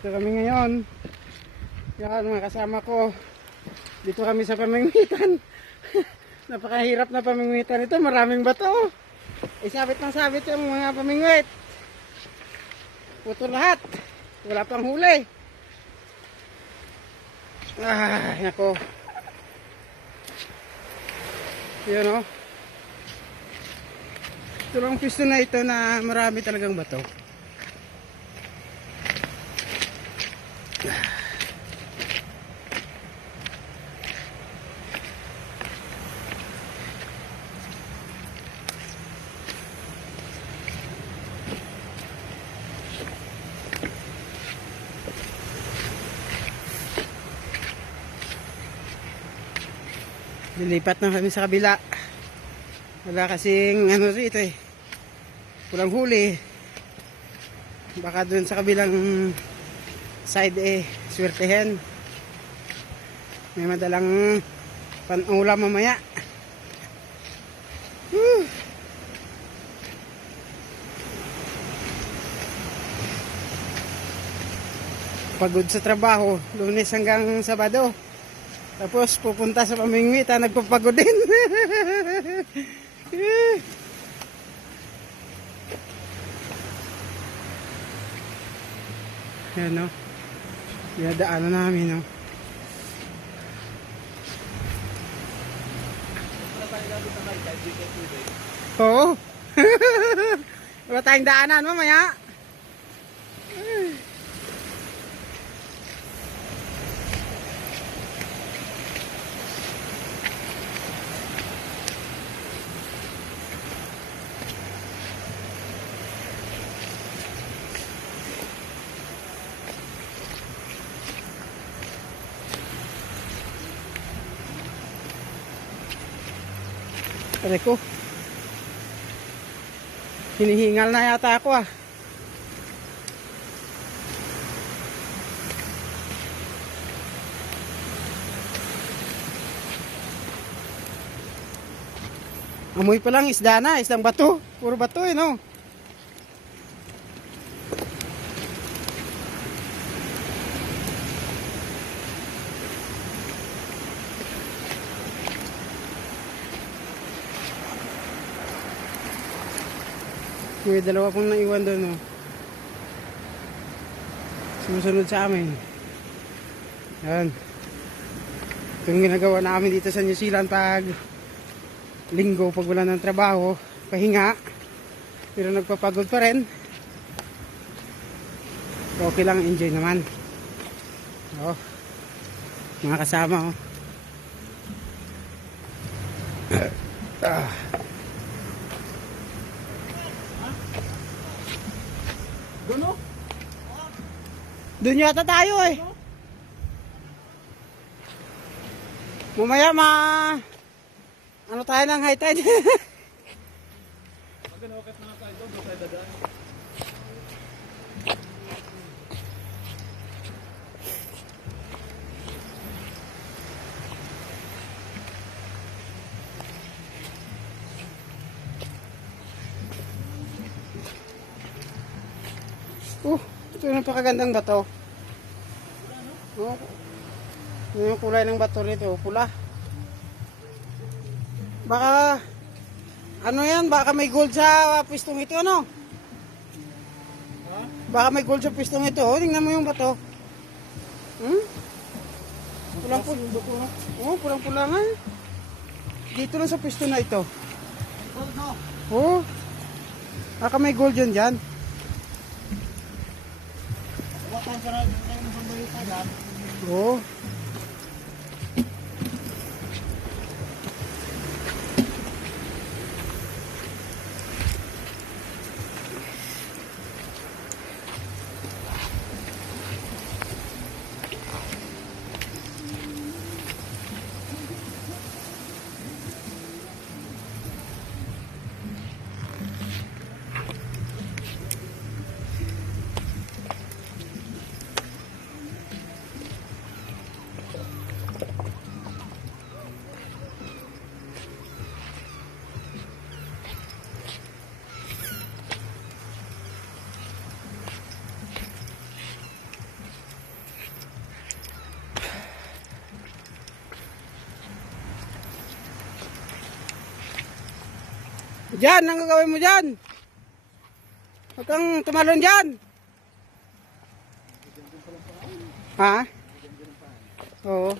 Dito kami ngayon. Yan mga kasama ko. Dito kami sa pamingwitan. Napakahirap na pamingwitan ito. Maraming bato. Sabit ng sabit yung mga pamingwit. Puto lahat. Wala pang huli. Nako. Yun o. Ito lang pisto na ito na marami talagang bato. Lilipat na kami sa kabila. Wala kasing ano rito eh. Walang huli. Baka dun sa kabilang side eh. Swertehen. May madalang pan-ulam mamaya. Pagod sa trabaho. Lunes hanggang Sabado. Tapos pupunta sa pamingwitan, nagpapagod din. Yan o. Dinadaanan namin o. Oo. Wala tayong daanan mamaya. Pare ko. Hinihingal na yata ako ah. Amoy pa lang isda na, isdang bato. Puro bato eh no. May dalawa pong naiwan doon, no? Sumusunod sa amin. Yan. Ito yung ginagawa namin dito sa New Zealand pag linggo, pag wala ng trabaho, pahinga. Pero nagpapagod pa rin. Okay lang, enjoy naman. Oh, mga kasama, oh. Doon yata tayo eh. Mamaya ano tayo ng high tide. Ito yung napakagandang bato. Oh, yung kulay ng bato rito, pula. Baka ano yan, baka may gold sa pistong ito, ano? Baka may gold sa pistong ito. Oh, tingnan mo yung bato. Pulang-pula. Oh, pulang-pula nga. Dito lang sa pistong na ito. Oh, baka may gold yun dyan. Oh. Diyan, ang gagawin mo dyan. Huwag kang tumalon dyan. Ha? Oo.